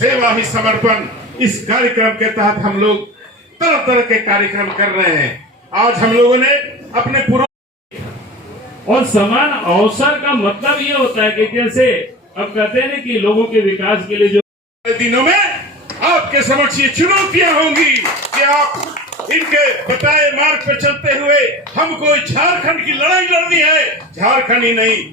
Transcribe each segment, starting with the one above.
सेवा ही समर्पण, इस कार्यक्रम के तहत हम लोग तरह तरह के कार्यक्रम कर रहे हैं। आज हम लोगों ने अपने पूर्व और समान अवसर का मतलब ये होता है कि जैसे अब कहते हैं कि लोगों के विकास के लिए जो दिनों में आपके समक्ष ये चुनौतियां होंगी कि आप इनके बताए मार्ग पर चलते हुए हमको झारखंड की लड़ाई लड़नी है, झारखंड ही नहीं।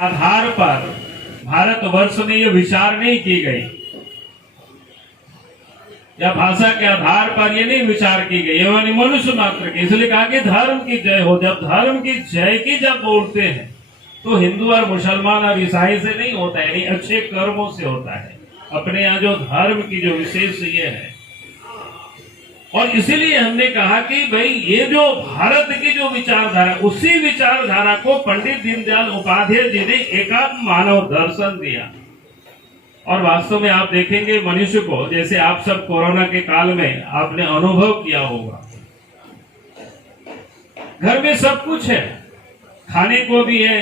आधार पर भारतवर्ष में ये विचार नहीं की गई या भाषा के आधार पर ये नहीं विचार की गई, यानी मनुष्य मात्र की। इसलिए कहा कि धर्म की जय हो। जब धर्म की जय की जब बोलते हैं तो हिंदू और मुसलमान और ईसाई से नहीं होता है, यानी अच्छे कर्मों से होता है। अपने यहाँ जो धर्म की जो विशेष ये है, और इसीलिए हमने कहा कि भाई ये जो भारत की जो विचारधारा, उसी विचारधारा को पंडित दीनदयाल उपाध्याय जी ने एकात्म मानव दर्शन दिया। और वास्तव में आप देखेंगे मनुष्य को, जैसे आप सब कोरोना के काल में आपने अनुभव किया होगा, घर में सब कुछ है, खाने को भी है,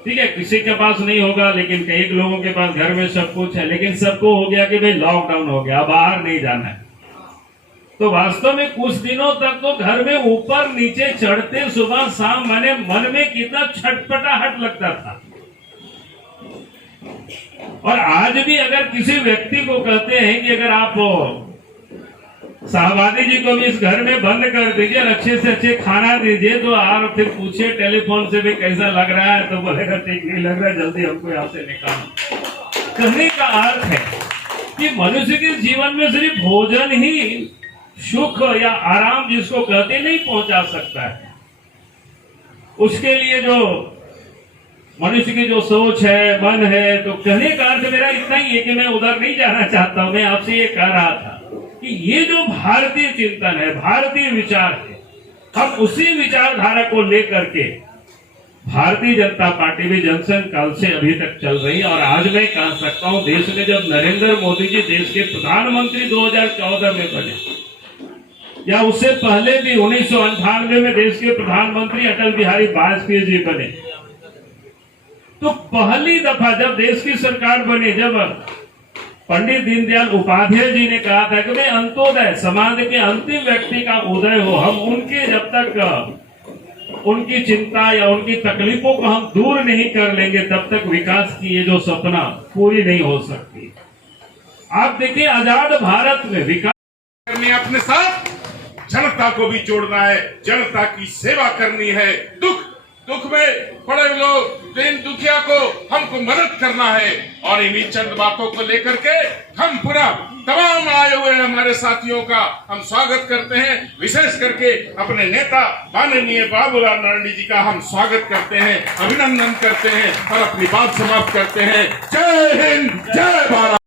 ठीक है, किसी के पास नहीं होगा, लेकिन कई लोगों के पास घर में सब कुछ है। लेकिन सबको हो गया कि भाई लॉकडाउन हो गया, बाहर नहीं जाना है। तो वास्तव में कुछ दिनों तक तो घर में ऊपर नीचे चढ़ते सुबह शाम मैंने मन में कितना छटपटाहट लगता था। और आज भी अगर किसी व्यक्ति को कहते हैं कि अगर आप शाहबादी जी को भी इस घर में बंद कर दीजिए और अच्छे से अच्छे खाना दीजिए, तो आप फिर पूछिए टेलीफोन से भी कैसा लग रहा है, तो बोलेगा ठीक नहीं लग रहा है, जल्दी हमको यहाँ से निकालो। कहने का अर्थ है कि मनुष्य के जीवन में सिर्फ भोजन ही सुख या आराम जिसको कहते नहीं पहुंचा सकता है। उसके लिए जो मनुष्य की जो सोच है, मन है, तो कहने का अर्थ मेरा इतना ही है कि मैं उधर नहीं जाना चाहता हूं। मैं आपसे ये कह रहा था कि ये जो भारतीय चिंतन है, भारतीय विचार है, हम उसी विचारधारा को लेकर के भारतीय जनता पार्टी भी जनसंघ काल से अभी तक चल रही है। और आज मैं कह सकता हूं, देश में जब नरेंद्र मोदी जी देश के प्रधानमंत्री 2014 में बने, या उससे पहले भी 1998 में देश के प्रधानमंत्री अटल बिहारी वाजपेयी जी बने, तो पहली दफा जब देश की सरकार बनी, जब पंडित दीनदयाल उपाध्याय जी ने कहा था कि भाई अंत्योदय, समाज के अंतिम व्यक्ति का उदय हो, हम उनके जब तक उनकी चिंता या उनकी तकलीफों को हम दूर नहीं कर लेंगे, तब तक विकास की ये जो सपना पूरी नहीं हो सकती। आप देखिए, आजाद भारत में विकास करनी है, अपने साथ जनता को भी जोड़ना है, जनता की सेवा करनी है। दुख में पड़े लोग, दीन दुखिया को हमको मदद करना है। और इन्हीं चंद बातों को लेकर के हम पूरा तमाम आए हुए हमारे साथियों का हम स्वागत करते हैं। विशेष करके अपने नेता माननीय बाबूलाल मरांडी जी का हम स्वागत करते हैं, अभिनंदन करते हैं और अपनी बात समाप्त करते हैं। जय हिंद, जय भारत।